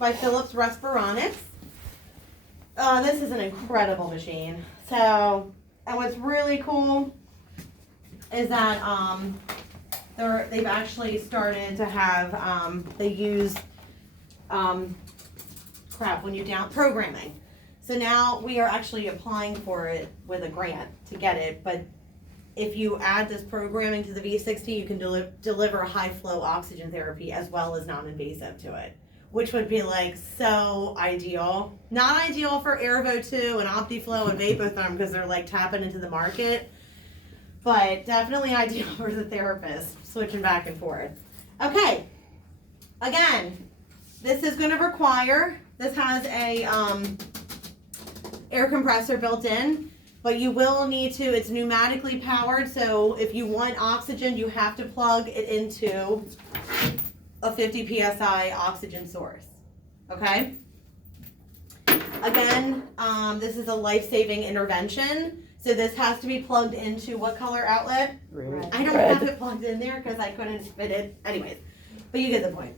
by Philips Respironics. This is an incredible machine. So, and what's really cool is that they've actually started to have, they use, when you're down programming. So now we are actually applying for it with a grant to get it, but if you add this programming to the V60, you can deliver high flow oxygen therapy as well as non-invasive to it, which would be like so ideal. Not ideal for Airvo 2 and OptiFlow and Vapotherm because they're like tapping into the market, but definitely ideal for the therapist switching back and forth. Okay, again, this is going to require, this has a air compressor built in, but you will need to, it's pneumatically powered, so if you want oxygen, you have to plug it into a 50 psi oxygen source. Okay? Again, this is a life-saving intervention, so this has to be plugged into what color outlet? Red. I don't have it plugged in there because I couldn't fit it. Anyways, but you get the point.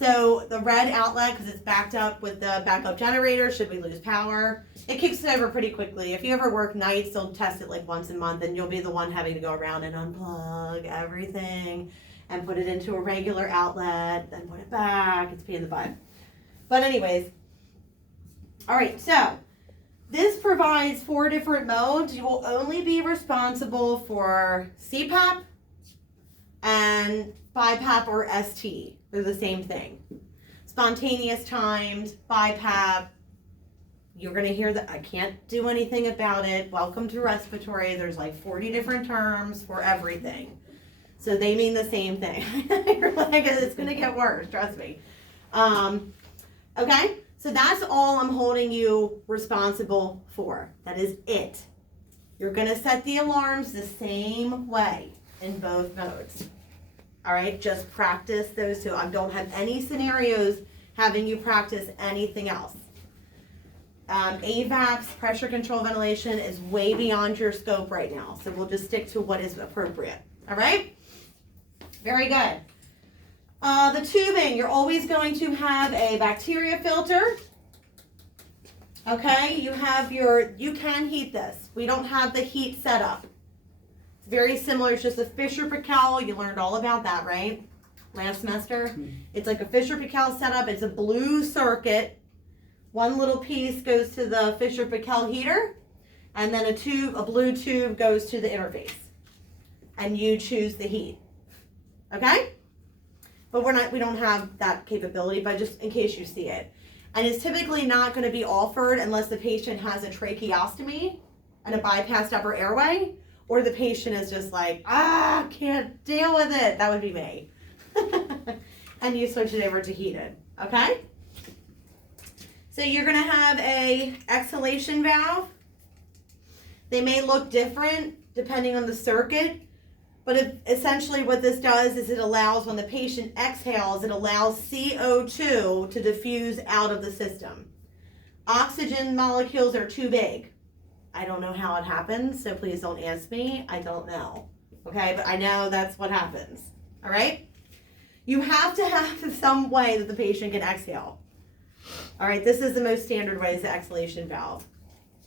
So the red outlet, because it's backed up with the backup generator, should we lose power, it kicks over pretty quickly. If you ever work nights, they'll test it like once a month, and you'll be the one having to go around and unplug everything and put it into a regular outlet, then put it back. It's a pain in the butt. But anyways, all right, so this provides 4 different modes. You will only be responsible for CPAP and BiPAP or ST. They're the same thing. Spontaneous timed, BiPAP. You're going to hear that I can't do anything about it. Welcome to respiratory. There's like 40 different terms for everything. So they mean the same thing. You're like, it's going to get worse, trust me. Okay, so that's all I'm holding you responsible for. That is it. You're going to set the alarms the same way in both modes. All right, just practice those two. I don't have any scenarios having you practice anything else. AVAPs, pressure control ventilation, is way beyond your scope right now. So we'll just stick to what is appropriate. All right? Very good. The tubing, you're always going to have a bacteria filter. Okay, you can heat this. We don't have the heat set up. It's very similar. It's just a Fisher-Paykel. You learned all about that, right? Last semester. It's like a Fisher-Paykel setup. It's a blue circuit. One little piece goes to the Fisher-Paykel heater, and then a blue tube goes to the interface. And you choose the heat. Okay? But we don't have that capability, but just in case you see it. And it's typically not going to be offered unless the patient has a tracheostomy and a bypassed upper airway, or the patient is just like, can't deal with it. That would be me. And you switch it over to heated. Okay? So you're going to have a exhalation valve. They may look different depending on the circuit, but essentially what this does is it allows, when the patient exhales, it allows CO2 to diffuse out of the system. Oxygen molecules are too big. I don't know how it happens, so please don't ask me. I don't know. Okay, but I know that's what happens. All right? You have to have some way that the patient can exhale. All right, this is the most standard way, is the exhalation valve.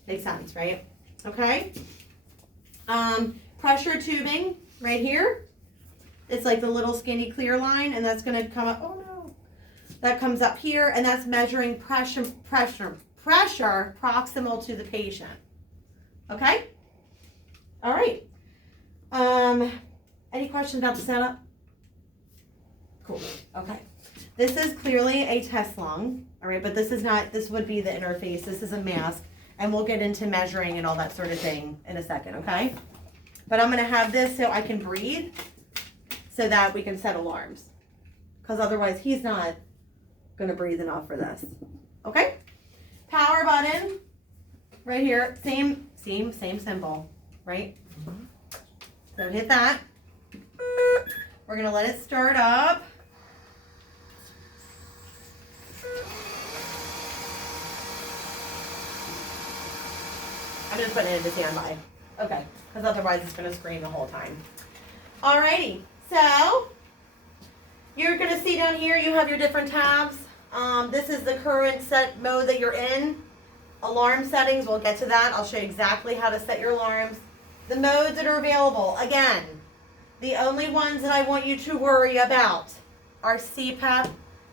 Makes sense, right? Okay. Pressure tubing right here. It's like the little skinny clear line, and that's going to come up. Oh no, that comes up here, and that's measuring pressure proximal to the patient. Okay. All right. Any questions about the setup? Cool. Okay. This is clearly a test lung, all right, but this is not, this would be the interface. This is a mask, and we'll get into measuring and all that sort of thing in a second, okay? But I'm going to have this so I can breathe so that we can set alarms, because otherwise he's not going to breathe enough for this, okay? Power button right here, same symbol, right? So hit that. We're going to let it start up. I'm just putting it into standby. Okay, because otherwise it's going to scream the whole time. Alrighty, so you're going to see down here you have your different tabs. This is the current set mode that you're in. Alarm settings, we'll get to that. I'll show you exactly how to set your alarms. The modes that are available, again, the only ones that I want you to worry about are CPAP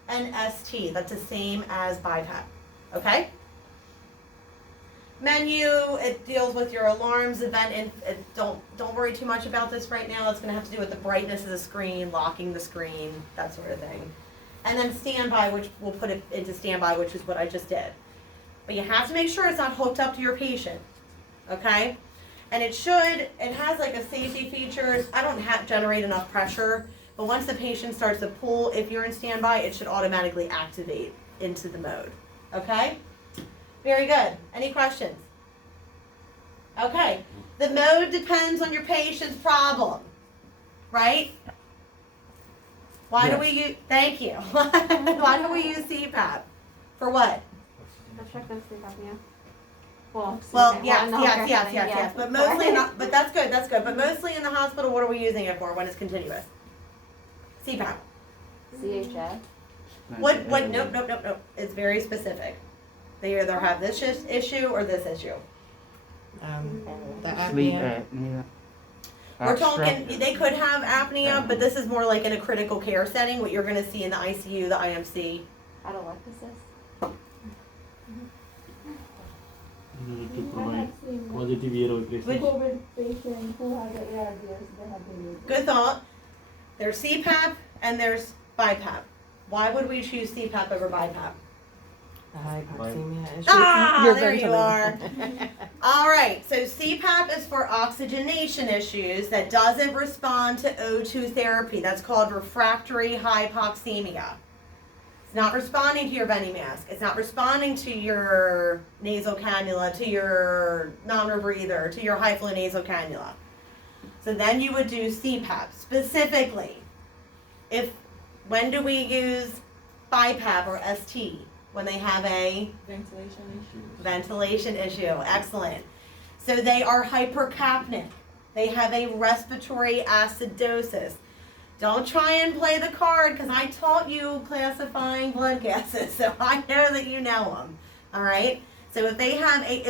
and ST. That's the same as BiPAP, okay? Menu, it deals with your alarms, event, and don't worry too much about this right now. It's gonna have to do with the brightness of the screen, locking the screen, that sort of thing. And then standby, which we'll put it into standby, which is what I just did. But you have to make sure it's not hooked up to your patient, okay? And it has like a safety feature. I don't generate enough pressure, but once the patient starts to pull, if you're in standby, it should automatically activate into the mode, okay? Very good. Any questions? Okay. The mode depends on your patient's problem, right? Why do we use, thank you. Why do we use CPAP? For what? Obstructive sleep apnea. Well, yes. But mostly, but that's good. But mostly in the hospital, what are we using it for when it's continuous? CPAP. CHF. What, nope. It's very specific. They either have this issue or this issue. The Sleep apnea. apnea. We're talking, they could have apnea, but this is more like in a critical care setting, what you're gonna see in the ICU, the IMC. Atelectasis. You need to provide positive air replacement. COVID patient who has an ARDS, they have been used. Good thought. There's CPAP and there's BiPAP. Why would we choose CPAP over BiPAP? The hypoxemia issue. Ah, You're there you are. ventilating. All right, so CPAP is for oxygenation issues that doesn't respond to O2 therapy. That's called refractory hypoxemia. It's not responding to your venting mask. It's not responding to your nasal cannula, to your non-rebreather, to your high flow nasal cannula. So then you would do CPAP specifically. When do we use BiPAP or ST? When they have a ventilation issue. Excellent. So they are hypercapnic. They have a respiratory acidosis. Don't try and play the card because I taught you classifying blood gases, so I know that you know them. All right. So if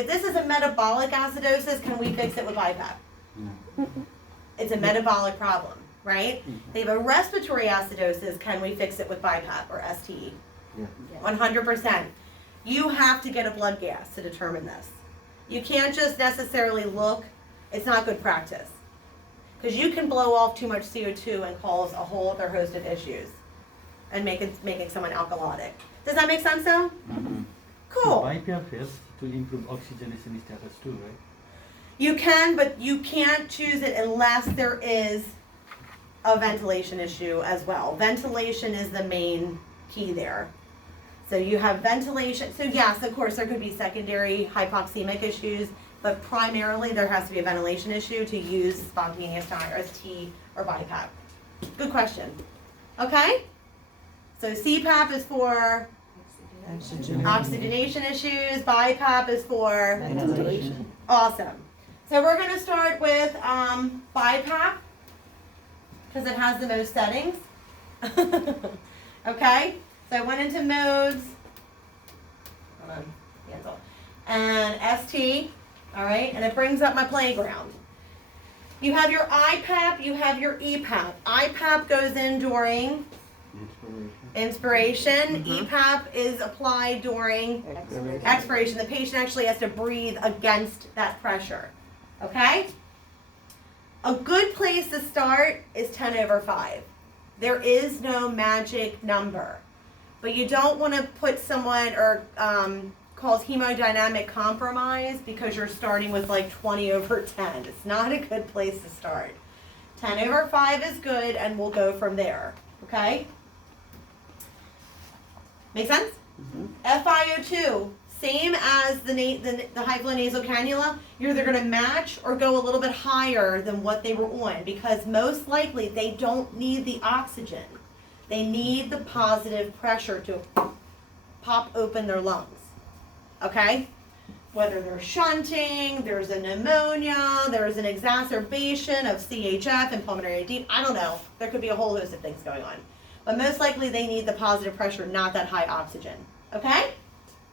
this is a metabolic acidosis, can we fix it with BiPAP? No. It's a metabolic problem, right? They have a respiratory acidosis. Can we fix it with BiPAP or STE? Yeah. 100%. You have to get a blood gas to determine this. You can't just necessarily look. It's not good practice. Because you can blow off too much CO2 and cause a whole other host of issues and making someone alkalotic. Does that make sense though? Mm-hmm. Cool. BiPAP helps to improve oxygenation status too, right? You can, but you can't choose it unless there is a ventilation issue as well. Ventilation is the main key there. So you have ventilation. So yes, of course, there could be secondary hypoxemic issues, but primarily there has to be a ventilation issue to use spontaneous time or ST or BiPAP. Good question. Okay? So CPAP is for oxygenation issues. BiPAP is for Ventilation. Awesome. So we're going to start with BiPAP because it has the most settings. Okay? So I went into modes. Hold on. Cancel. And ST. All right? And it brings up my playground. You have your IPAP, you have your EPAP. IPAP goes in during inspiration. EPAP is applied during expiration. The patient actually has to breathe against that pressure. Okay? A good place to start is 10/5. There is no magic number. But you don't want to put someone or cause hemodynamic compromise because you're starting with like 20/10. It's not a good place to start. 10/5 is good and we'll go from there. Okay? Make sense? FiO2, same as the high flow nasal cannula, you're either going to match or go a little bit higher than what they were on because most likely they don't need the oxygen. They need the positive pressure to pop open their lungs. Okay? Whether they're shunting, there's a pneumonia, there's an exacerbation of CHF and pulmonary edema, I don't know. There could be a whole host of things going on. but most likely they need the positive pressure, not that high oxygen. Okay?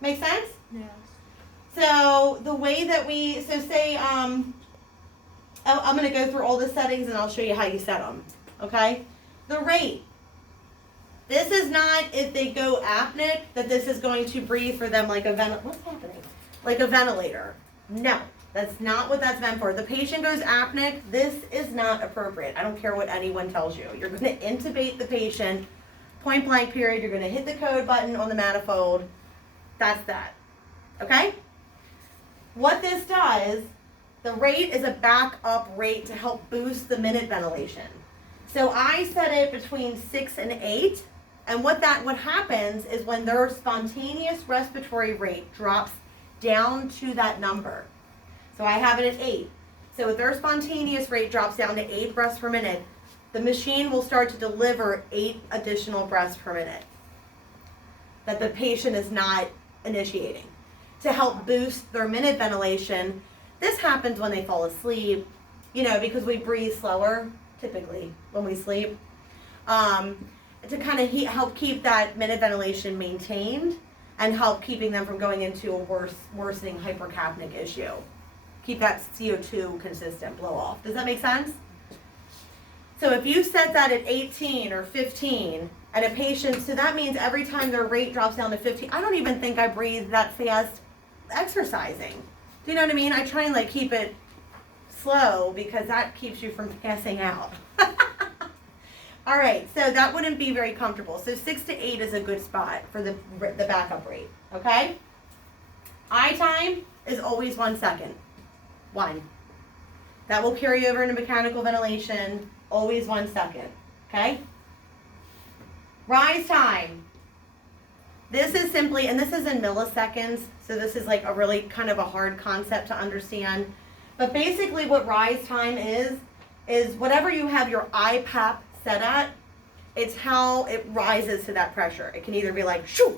Make sense? Yes. So the way that say, I'm going to go through all the settings and I'll show you how you set them. Okay? The rate. This is not, if they go apneic, that this is going to breathe for them like a what's happening? Like a ventilator. No, that's not what that's meant for. The patient goes apneic, this is not appropriate. I don't care what anyone tells you. You're going to intubate the patient, point blank period. You're going to hit the code button on the manifold. That's that. Okay? What this does, the rate is a backup rate to help boost the minute ventilation. So I set it between 6 and 8. And what happens is when their spontaneous respiratory rate drops down to that number. So I have it at 8. So if their spontaneous rate drops down to 8 breaths per minute, the machine will start to deliver 8 additional breaths per minute that the patient is not initiating to help boost their minute ventilation. This happens when they fall asleep, because we breathe slower typically when we sleep. To kind of help keep that minute ventilation maintained and help keeping them from going into a worsening hypercapnic issue. Keep that CO2 consistent blow off. Does that make sense? So if you set that at 18 or 15 and a patient, so that means every time their rate drops down to 15, I don't even think I breathe that fast exercising. Do you know what I mean? I try and keep it slow because that keeps you from passing out. All right, so that wouldn't be very comfortable. So 6 to 8 is a good spot for the backup rate, okay? Eye time is always 1 second. 1. That will carry over into mechanical ventilation, always 1 second, okay? Rise time. This is simply, and this is in milliseconds, so this is a really kind of a hard concept to understand. But basically what rise time is whatever you have your IPAP set at, it's how it rises to that pressure. It can either be shoo,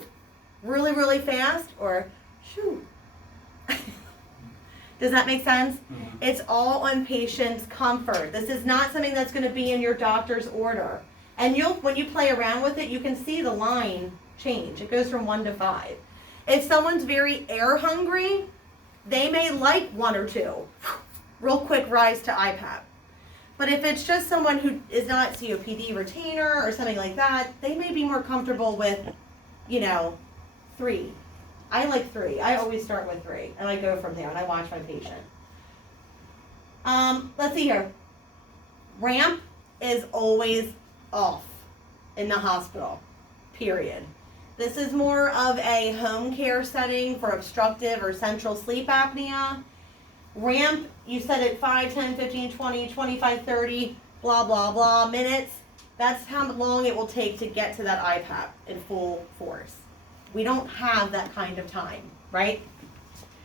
really, really fast, or shoo. Does that make sense? Mm-hmm. It's all on patient's comfort. This is not something that's going to be in your doctor's order. And when you play around with it, you can see the line change. It goes from 1 to 5. If someone's very air hungry, they may like 1 or 2. Real quick rise to IPAP. But if it's just someone who is not COPD retainer or something like that, they may be more comfortable with, 3. I like 3. I always start with 3, and I go from there, and I watch my patient. Let's see here. Ramp is always off in the hospital, period. This is more of a home care setting for obstructive or central sleep apnea. Ramp, you set it 5, 10, 15, 20, 25, 30, blah, blah, blah minutes. That's how long it will take to get to that IPAP in full force. We don't have that kind of time, right?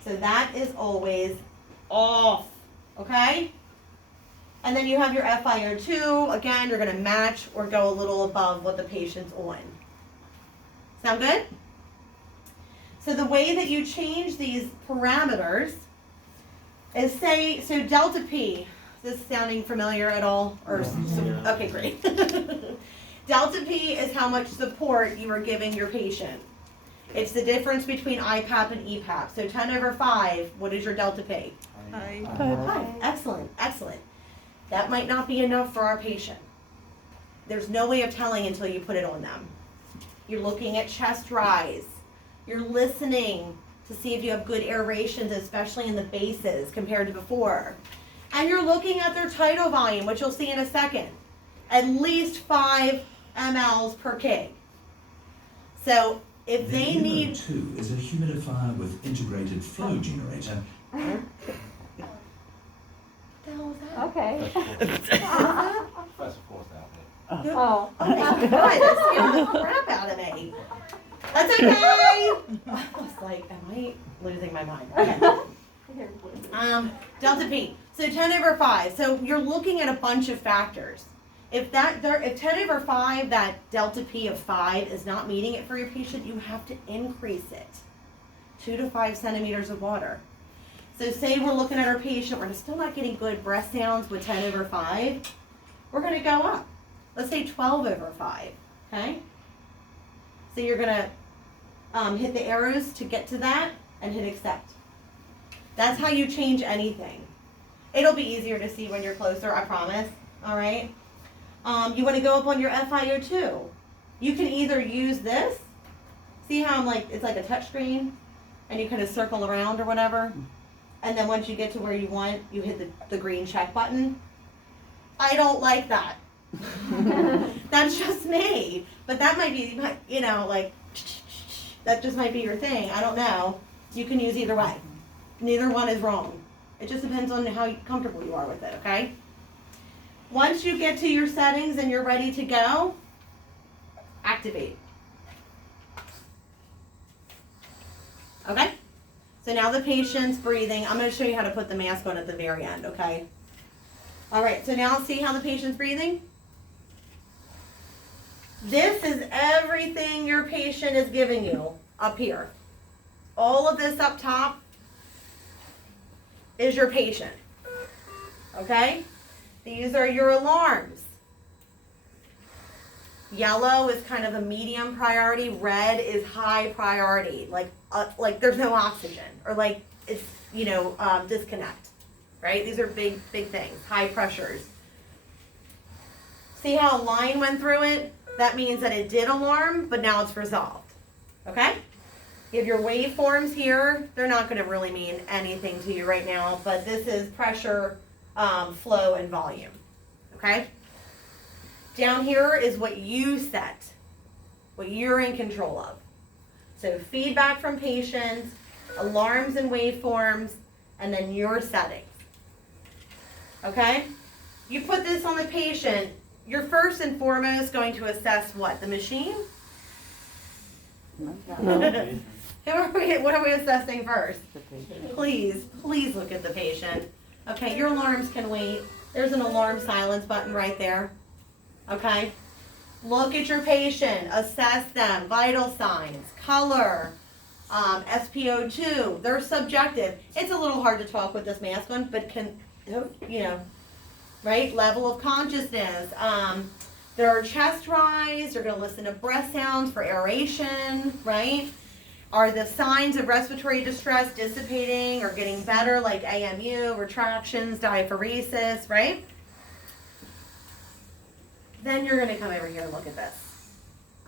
So that is always off, okay? And then you have your FiO2. Again, you're going to match or go a little above what the patient's on. Sound good? So the way that you change these parameters is so delta P, is this sounding familiar at all? Yeah. Okay, great. Delta P is how much support you are giving your patient. It's the difference between IPAP and EPAP. So 10 over 5, what is your delta P? High. Excellent, excellent. That might not be enough for our patient. There's no way of telling until you put it on them. You're looking at chest rise. You're listening to see if you have good aerations, especially in the bases compared to before. And you're looking at their tidal volume, which you'll see in a second. At least 5 mLs per kg. So if the they need... 2 is a humidifier with integrated flow generator. What the hell was that? Okay. That's of course out Oh. Oh my god, that scared the crap out of me. That's okay. I was like, am I losing my mind? Okay. Delta P. So 10 over 5. So you're looking at a bunch of factors. If 10 over 5, that delta P of 5 is not meeting it for your patient, you have to increase it. 2 to 5 centimeters of water. So say we're looking at our patient, we're still not getting good breath sounds with 10 over 5. We're going to go up. Let's say 12 over 5. Okay? So you're gonna hit the arrows to get to that and hit accept. That's how you change anything. It'll be easier to see when you're closer, I promise. All right? You want to go up on your FiO2. You can either use this. See how I'm like, it's like a touch screen and you kind of circle around or whatever. And then once you get to where you want, you hit the green check button. I don't like that. That's just me. But that might be, you know, like, that just might be your thing. I don't know. You can use either way. Neither one is wrong. It just depends on how comfortable you are with it, okay? Once you get to your settings and you're ready to go, activate. Okay? So now the patient's breathing. I'm going to show you how to put the mask on at the very end, okay? All right, so now see how the patient's breathing? This is everything your patient is giving you up here. All of this up top is your patient, okay? These are your alarms. Yellow is kind of a medium priority. Red is high priority, like there's no oxygen, or like it's, you know, disconnect, right? These are big things, high pressures. See how a line went through it? That means that it did alarm, but now it's resolved, okay? You have your waveforms here. They're not going to really mean anything to you right now, but this is pressure, flow, and volume, okay? Down here is what you set, what you're in control of. So feedback from patients, alarms and waveforms, and then your settings, okay? You put this on the patient, you're first and foremost going to assess what? The machine? Okay. What are we assessing first? The patient. Please look at the patient. Okay, your alarms can wait. There's an alarm silence button right there. Okay? Look at your patient, assess them, vital signs, color, SpO2. They're subjective. It's a little hard to talk with this mask on, but you know, right? Level of consciousness. Their chest rise. You're going to listen to breath sounds for aeration, right? Are the signs of respiratory distress dissipating or getting better, like AMU, retractions, diaphoresis, right? Then you're going to come over here and look at this.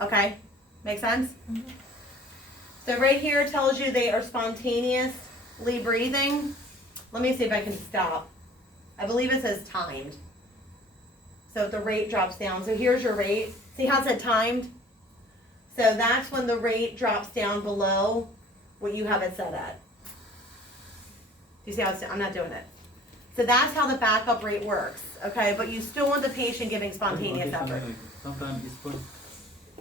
Okay? Make sense? Mm-hmm. So right here it tells you they are spontaneously breathing. Let me see if I can stop. I believe it says timed. So the rate drops down. So here's your rate. See how it said timed? So that's when the rate drops down below what you have it set at. Do you see how I'm not doing it? So that's how the backup rate works, okay? But you still want the patient giving spontaneous effort. Sometimes it's put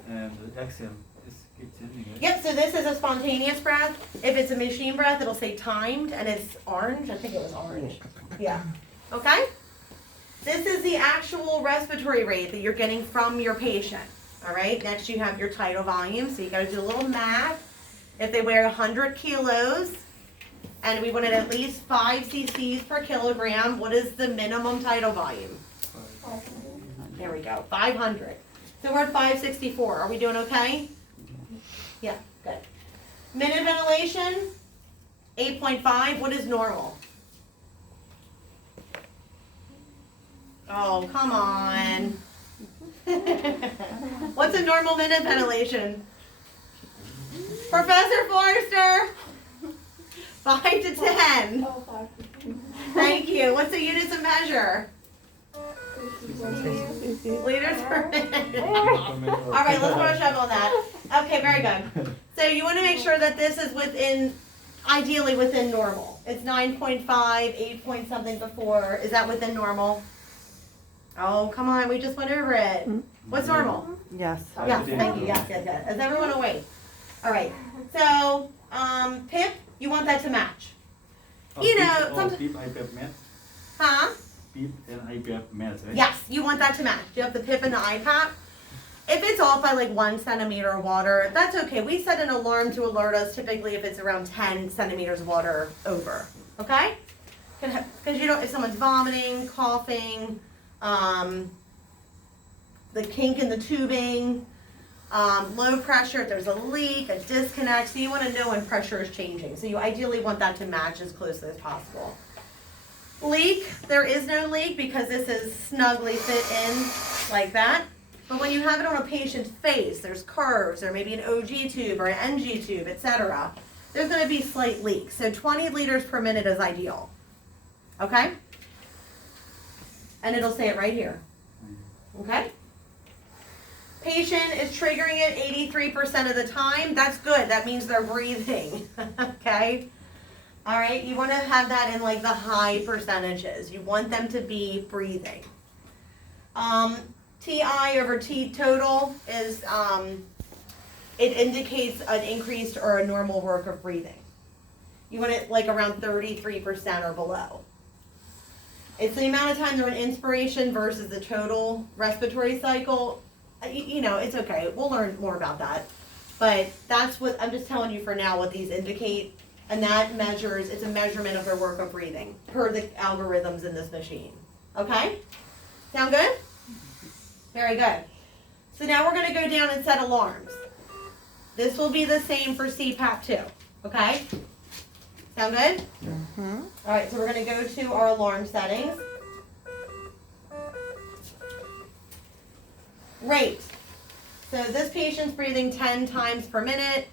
and the exhale is keep changing, right? Yep, so this is a spontaneous breath. If it's a machine breath, it'll say timed, and it's orange. I think it was orange. Yeah, okay? This is the actual respiratory rate that you're getting from your patient, all right? Next you have your tidal volume, so you gotta do a little math. If they weigh 100 kilos, and we wanted at least 5 cc's per kilogram, what is the minimum tidal volume? There we go, 500. So we're at 564. Are we doing okay? Yeah, good. Minute ventilation, 8.5. What is normal? Oh, come on. What's a normal minute ventilation? Professor Forrester? 5 to 10. Thank you. What's the units of measure? Liters per minute. All right, let's brush up on that. Okay, very good. So you want to make sure that this is within, ideally within normal. It's 9.5, 8 point something before. Is that within normal? Oh, come on, we just went over it. What's normal? Yes. Yes, thank you. Yes. Is everyone awake? All right. So, PIP, you want that to match. You know, PIP, IPAP match. Huh? PIP and IPAP match, right? Yes, you want that to match. You have the PIP and the IPAP. If it's off by like 1 centimeter of water, that's okay. We set an alarm to alert us typically if it's around 10 centimeters of water over. Okay? Because you don't, if someone's vomiting, coughing, the kink in the tubing, Low pressure, if there's a leak, a disconnect, so you wanna know when pressure is changing. So you ideally want that to match as closely as possible. Leak, there is no leak because this is snugly fit in like that. But when you have it on a patient's face, there's curves, or maybe an OG tube or an NG tube, etc. There's gonna be slight leaks. So 20 liters per minute is ideal. Okay? And it'll say it right here. Okay? Patient is triggering it 83% of the time. That's good. That means they're breathing. Okay? All right, you want to have that in like the high percentages. You want them to be breathing. TI over T total is, it indicates an increased or a normal work of breathing. You want it like around 33% or below. It's the amount of time they're in inspiration versus the total respiratory cycle. You know, it's okay. We'll learn more about that. But that's what, I'm just telling you for now what these indicate. And that measures, it's a measurement of their work of breathing per the algorithms in this machine. Okay? Sound good? Very good. So now we're going to go down and set alarms. This will be the same for CPAP too. Okay? Sound good? Mm-hmm. All right, so we're going to go to our alarm settings. Rate. So this patient's breathing 10 times per minute.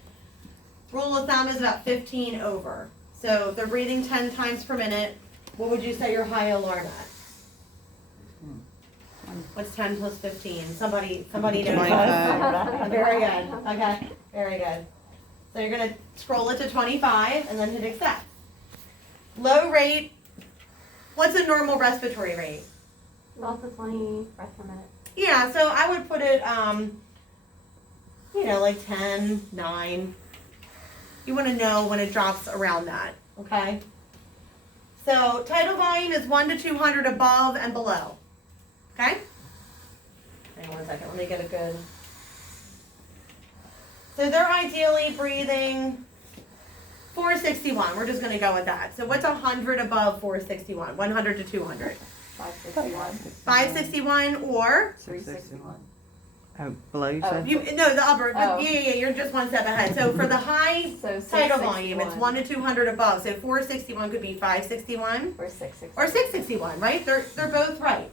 Rule of thumb is about 15 over. So if they're breathing 10 times per minute, what would you set your high alarm at? What's 10 plus 15? Somebody knows. 25. Very good. Okay, very good. So you're gonna scroll it to 25 and then hit accept. Low rate. What's a normal respiratory rate? 12 to 20 breaths per minute. Yeah, so I would put it, you know, like 10, 9. You want to know when it drops around that, okay? So tidal volume is 1 to 200 above and below, okay? Hang on 1 second, let me get a good. So they're ideally breathing 461. We're just going to go with that. So what's 100 above 461? 100 to 200. 561. 561 or 361. Oh, below you Oh, said? no, the upper. Oh. Yeah, you're just one step ahead. So for the high So tidal volume, it's 661 1 to 200 above. So 461 could be 561 or 661. or 661, right? They're both right.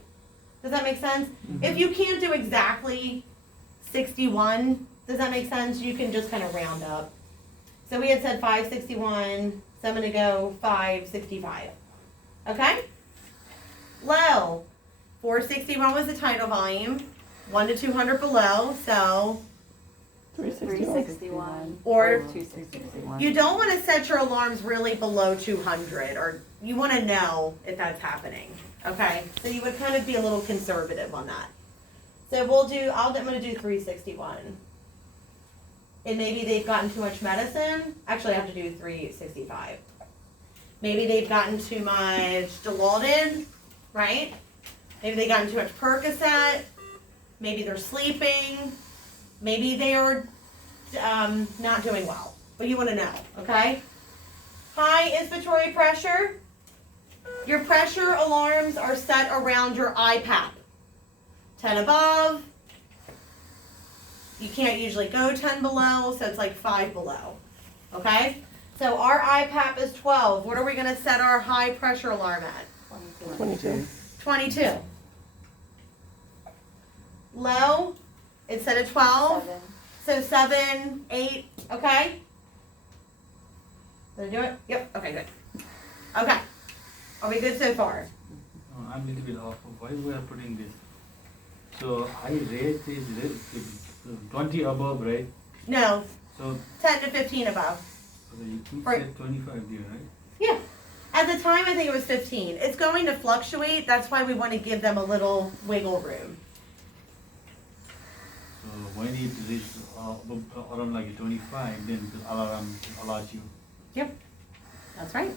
Does that make sense? If you can't do exactly 61, does that make sense? You can just kind of round up. So we had said 561, so I'm going to go 565. Okay? Low. 461 was the tidal volume. 1 to 200 below, so 361 or 261. you don't want to set your alarms really below 200, or you want to know if that's happening. Okay, so you would kind of be a little conservative on that. So I'm going to do 361. And maybe they've gotten too much medicine. Actually, I have to do 365. Maybe they've gotten too much Dilaudid, right? Maybe they've gotten too much Percocet. Maybe they're sleeping. Maybe they are not doing well. But you want to know, okay? High inspiratory pressure. Your pressure alarms are set around your IPAP. 10 above. You can't usually go 10 below, so it's like 5 below. Okay? So our IPAP is 12. What are we going to set our high pressure alarm at? 22. 22. Low, it's set at 12. 7. So 7, 8, okay? Did I do it? Yep, okay, good. Okay. Are we good so far? I'm a little bit off. Why we are putting this? So high rate is 20 above, right? No, So 10 to 15 above. you keep Right. said 25 there, right? Yeah. At the time, I think it was 15. It's going to fluctuate. That's why we want to give them a little wiggle room. So when it reaches around like 25, then the alarm allows you. That's right.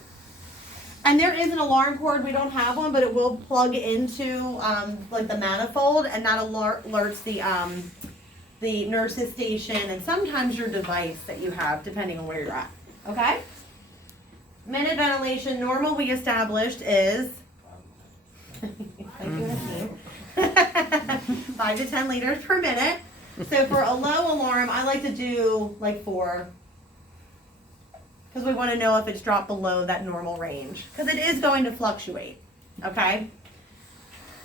And there is an alarm cord. We don't have one, but it will plug into like the manifold, and that alerts the nurse's station and sometimes your device that you have, depending on where you're at. Okay? Minute ventilation normal we established is 5 to 10 liters per minute. So for a low alarm, I like to do like 4. Because we want to know if it's dropped below that normal range. Because it is going to fluctuate, okay?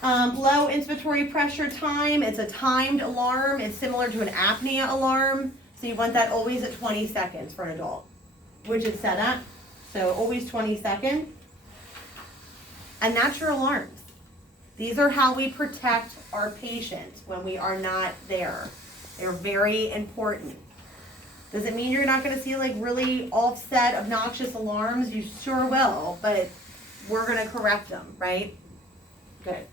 Low inspiratory pressure time, it's a timed alarm. It's similar to an apnea alarm. So you want that always at 20 seconds for an adult, which is set at. So always 20 seconds. And that's your alarms. These are how we protect our patients when we are not there. They're very important. Does it mean you're not going to see like really offset, obnoxious alarms? You sure will, but we're going to correct them, right? Good.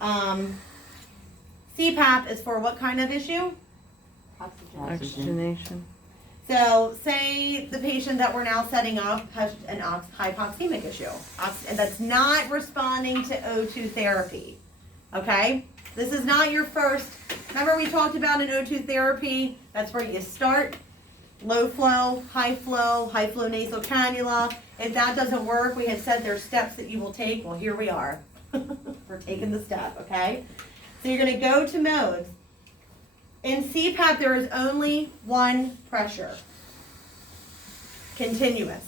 CPAP is for what kind of issue? Oxygenation. So say the patient that we're now setting up has an hypoxemic issue, and that's not responding to O2 therapy, okay? This is not your first, remember we talked about an O2 therapy, that's where you start, low flow nasal cannula. If that doesn't work, we had said there's steps that you will take, well here we are. We're taking the step, okay? So you're gonna go to modes. In CPAP, there is only one pressure. Continuous.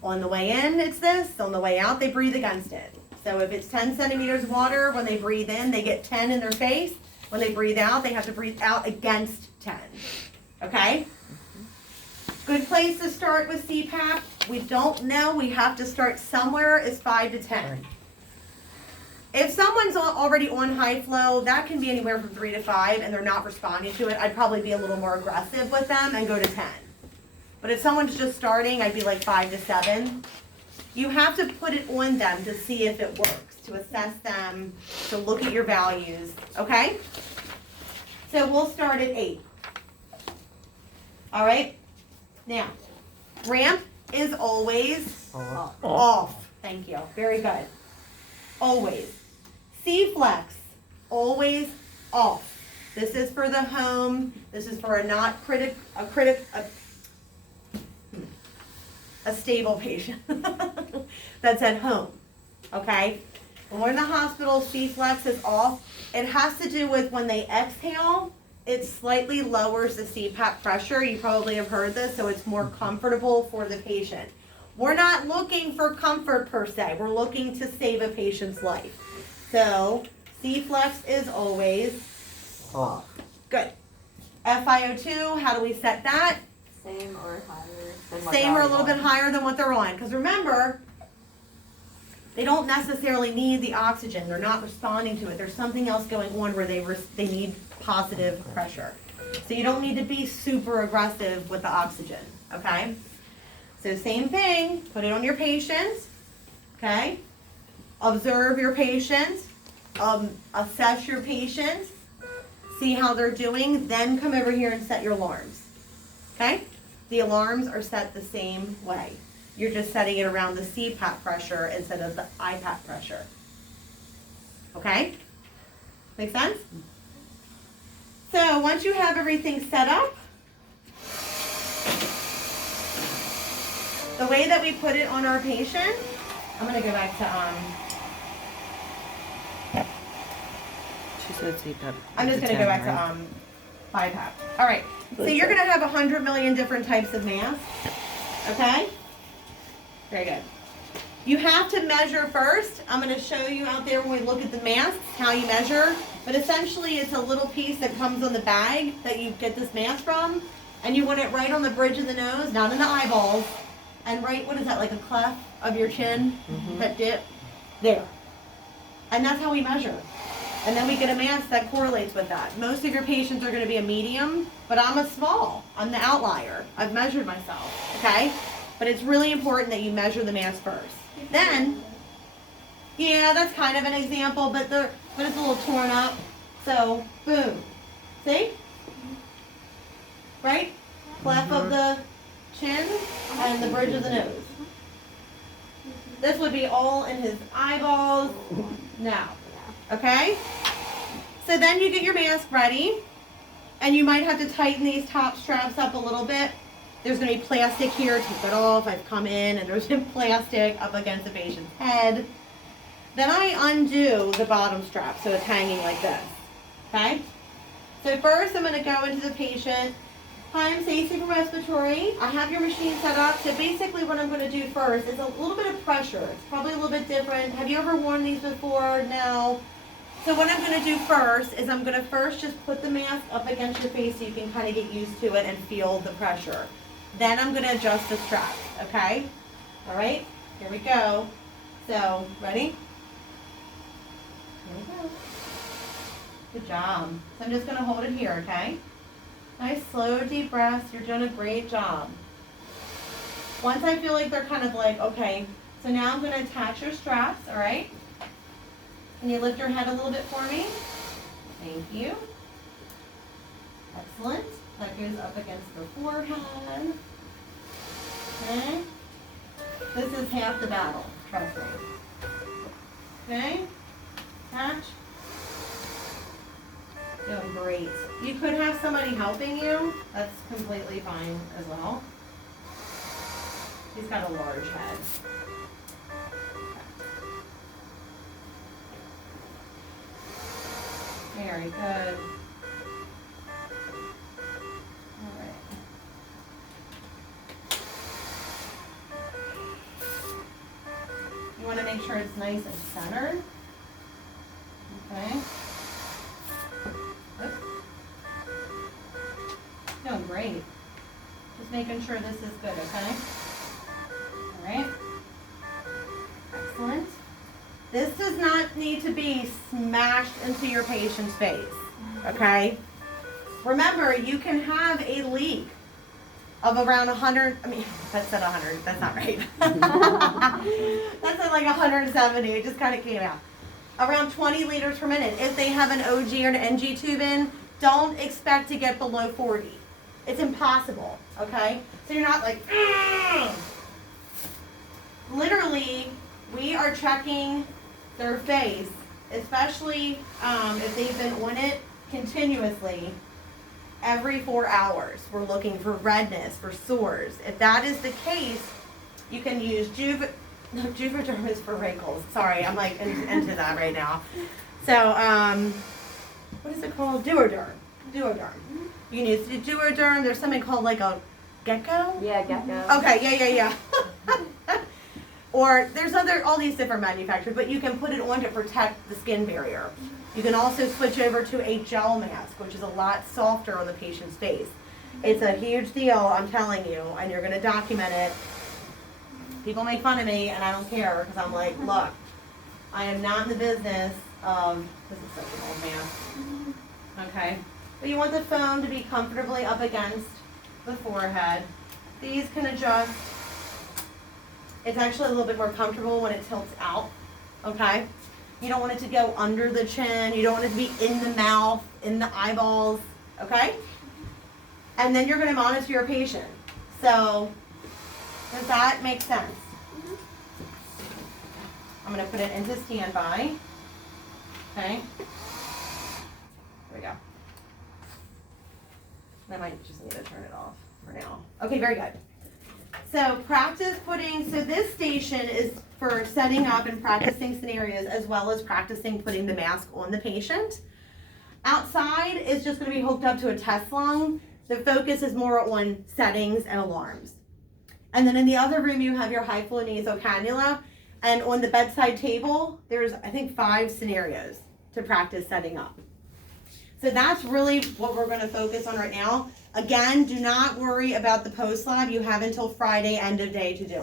On the way in, it's this. On the way out, they breathe against it. So if it's 10 centimeters of water, when they breathe in, they get 10 in their face. When they breathe out, they have to breathe out against 10. Okay? Good place to start with CPAP. We don't know. We have to start somewhere is 5 to 10. If someone's already on high flow, that can be anywhere from 3 to 5 and they're not responding to it, I'd probably be a little more aggressive with them and go to 10. But if someone's just starting, I'd be like 5 to 7. You have to put it on them to see if it works, to assess them, to look at your values, okay? So we'll start at 8. All right? Now, ramp is always off. Thank you. Very good. Always. C-flex, always off. This is for the home. This is for a stable patient that's at home. Okay? When we're in the hospital, C-flex is off. It has to do with when they exhale, it slightly lowers the CPAP pressure. You probably have heard this, so it's more comfortable for the patient. We're not looking for comfort per se. We're looking to save a patient's life. So C-flex is always off. Good. FiO2, how do we set that? Same or higher. Same or a little bit higher than what they're on. Because remember, they don't necessarily need the oxygen. They're not responding to it. There's something else going on where they need positive pressure. So you don't need to be super aggressive with the oxygen. Okay? So same thing, put it on your patient, okay? Observe your patient, assess your patient, see how they're doing, then come over here and set your alarms, okay? The alarms are set the same way. You're just setting it around the CPAP pressure instead of the IPAP pressure, okay? Make sense? So once you have everything set up, the way that we put it on our patient, I'm going to go back to, She said CPAP. I'm just going to go back to BiPAP. All right, so you're going to have 100 million different types of masks, okay? Very good. You have to measure first. I'm going to show you out there when we look at the masks how you measure, but essentially it's a little piece that comes on the bag that you get this mask from, and you want it right on the bridge of the nose, not in the eyeballs. And right, what is that, like a cleft of your chin, that dip? There. And that's how we measure. And then we get a mask that correlates with that. Most of your patients are gonna be a medium, but I'm a small. I'm the outlier. I've measured myself, okay? But it's really important that you measure the mask first. Then, yeah, that's kind of an example, but it's a little torn up. So, boom. See? Right? Cleft of the chin and the bridge of the nose. This would be all in his eyeballs now. Okay? So then you get your mask ready, and you might have to tighten these top straps up a little bit. There's going to be plastic here. Take it off. I've come in and there's been plastic up against the patient's head. Then I undo the bottom strap so it's hanging like this. Okay? So first I'm going to go into the patient. Hi, I'm Stacey from Respiratory. I have your machine set up. So basically what I'm going to do first is a little bit of pressure. It's probably a little bit different. Have you ever worn these before? No. So what I'm going to do first is I'm going to first just put the mask up against your face so you can kind of get used to it and feel the pressure. Then I'm going to adjust the straps, okay? All right, here we go. So, ready? Here we go. Good job. So I'm just going to hold it here, okay? Nice, slow, deep breaths. You're doing a great job. Once I feel like they're kind of like, okay, so now I'm going to attach your straps, all right? Can you lift your head a little bit for me? Thank you. Excellent. That goes up against the forehead. Okay. This is half the battle, trust me. Okay. Attach. Doing great. You could have somebody helping you. That's completely fine as well. He's got a large head. Very good. All right. You want to make sure it's nice and centered. Okay. Oops. Doing great. Just making sure this is good, okay? All right. Excellent. This does not need to be smashed into your patient's face, okay? Remember, you can have a leak of around 100, I mean, that said 100, that's not right. That's at like 170, it just kind of came out. Around 20 liters per minute. If they have an OG or an NG tube in, don't expect to get below 40. It's impossible, okay? So you're not like, ugh. Literally, we are checking their face, especially if they've been on it continuously every 4 hours. We're looking for redness, for sores. If that is the case, you can use Juvederm is for wrinkles. Sorry, I'm like into that right now. So, what is it called? Duoderm. Duoderm. You can use Duoderm. There's something called like a gecko. Yeah, gecko. Okay, yeah. Or there's all these different manufacturers, but you can put it on to protect the skin barrier. You can also switch over to a gel mask, which is a lot softer on the patient's face. It's a huge deal, I'm telling you, and you're going to document it. People make fun of me, and I don't care, because I'm like, look, I am not in the business of, this is such an old mask. Okay? But you want the foam to be comfortably up against the forehead. These can adjust. It's actually a little bit more comfortable when it tilts out, okay? You don't want it to go under the chin. You don't want it to be in the mouth, in the eyeballs, okay? And then you're going to monitor your patient. So, does that make sense? I'm going to put it into standby, okay? There we go. I might just need to turn it off for now. Okay, very good. So practice putting, so this station is for setting up and practicing scenarios as well as practicing putting the mask on the patient. Outside is just going to be hooked up to a test lung. The focus is more on settings and alarms. And then in the other room you have your high flow nasal cannula, and on the bedside table there's I think 5 scenarios to practice setting up. So that's really what we're going to focus on right now. Again, do not worry about the post lab. You have until Friday, end of day, to do it.